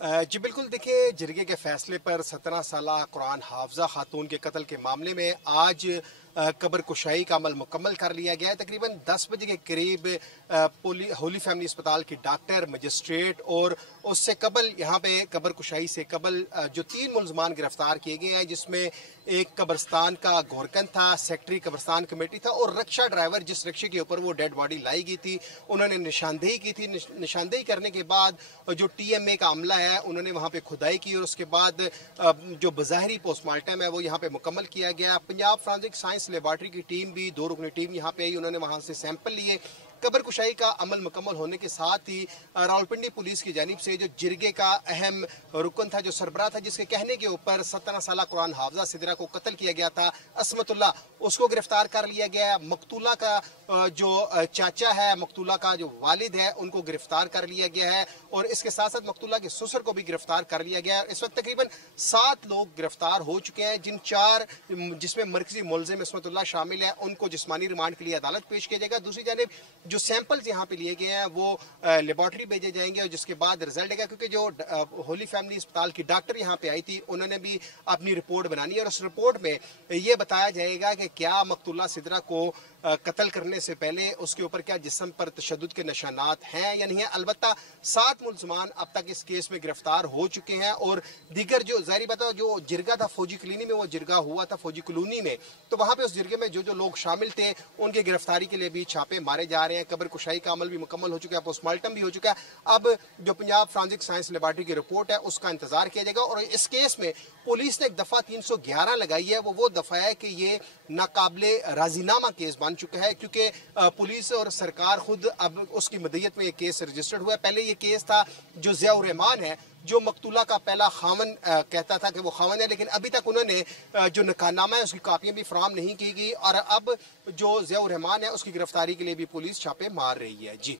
जी बिल्कुल। देखिए, जिरगे के फैसले पर 17 साला कुरान हाफजा खातून के कत्ल के मामले में आज कब्र कुशाई का अमल मुकम्मल कर लिया गया है। तकरीबन 10 बजे के करीब होली फैमिली अस्पताल की डॉक्टर, मजिस्ट्रेट और उससे कबल यहाँ पे कब्र कुशाई से कबल जो 3 मुलजमान गिरफ्तार किए गए हैं, जिसमें एक कब्रस्तान का गोरकन था, सेक्रेटरी कब्रस्तान कमेटी था और रक्षा ड्राइवर, जिस रक्षे के ऊपर वो डेड बॉडी लाई गई थी, उन्होंने निशानदेही की थी। निशानदेही करने के बाद जो TMA का अमला है, उन्होंने वहाँ पे खुदाई की और उसके बाद जो बज़ाहिरी पोस्टमार्टम है वो यहाँ पे मुकम्मल किया गया। पंजाब फॉरेंसिक साइंस लेबॉर्ट्री की टीम भी 2 रुकनी टीम यहाँ पे आई, उन्होंने वहाँ से सैंपल लिए। कब्र कुशाई का अमल मुकम्मल होने के साथ ही रावलपिंडी पुलिस की जानिब से जो जिरगे का अहम रुकन था, जो सरबराह था, जिसके कहने के ऊपर 17 साला कुरान हाफजा सिदरा को कत्ल किया गया था, असमतुल्लाह, उसको गिरफ्तार कर लिया गया है। मकतूला का जो चाचा है, मकतूला का जो वालिद है, उनको गिरफ्तार कर लिया गया है और इसके साथ साथ मकतूला के ससुर को भी गिरफ्तार कर लिया गया है। इस वक्त तकरीबन 7 लोग गिरफ्तार हो चुके हैं, जिसमें मरकजी मुलजिम असमतुल्लाह शामिल है, उनको जिस्मानी रिमांड के लिए अदालत पेश किया जाएगा। दूसरी जानिब जो सैंपल्स यहाँ पे लिए गए हैं वो लेबॉर्ट्री भेजे जाएंगे और जिसके बाद रिजल्ट आएगा, क्योंकि जो होली फैमिली अस्पताल की डॉक्टर यहाँ पे आई थी, उन्होंने भी अपनी रिपोर्ट बनानी है और उस रिपोर्ट में ये बताया जाएगा कि क्या मकतूला सिदरा को कत्ल करने से पहले उसके ऊपर क्या जिस्म पर तशद्दुद के निशानात हैं या नहीं है। अलबत्ता 7 मुलजमान अब तक इस केस में गिरफ्तार हो चुके हैं और दीगर जो ज़ाहिर बात है, जो जिरगा था फौजी कॉलोनी में, वो जिरगा हुआ था फौजी कॉलोनी में, तो वहाँ पे उस जिरगे में जो लोग शामिल थे उनकी गिरफ्तारी के लिए भी छापे मारे जा रहे हैं। कब्र कुशाई का अमल भी मुकम्मल हो चुका है, पोस्टमार्टम भी हो चुका है। अब जो पंजाब फॉरेंसिक साइंस लेबॉर्ट्री की रिपोर्ट है उसका इंतजार किया जाएगा और इस केस में पुलिस ने एक दफा 311 लगाई है, वो दफा है कि ये नाकाबिले राजीनामा केस बन चुका है, क्योंकि पुलिस और सरकार खुद अब उसकी मदयत में ये केस रजिस्टर्ड हुआ है। पहले ये केस था जो ज़ियाउर रहमान है, जो मकतूला का पहला खामन कहता था कि वो खामन है, लेकिन अभी तक उन्होंने जो निकाहनामा है उसकी कापियां भी फराहम नहीं की गई और अब जो ज़ियाउर रहमान है उसकी गिरफ्तारी के लिए भी पुलिस छापे मार रही है। जी।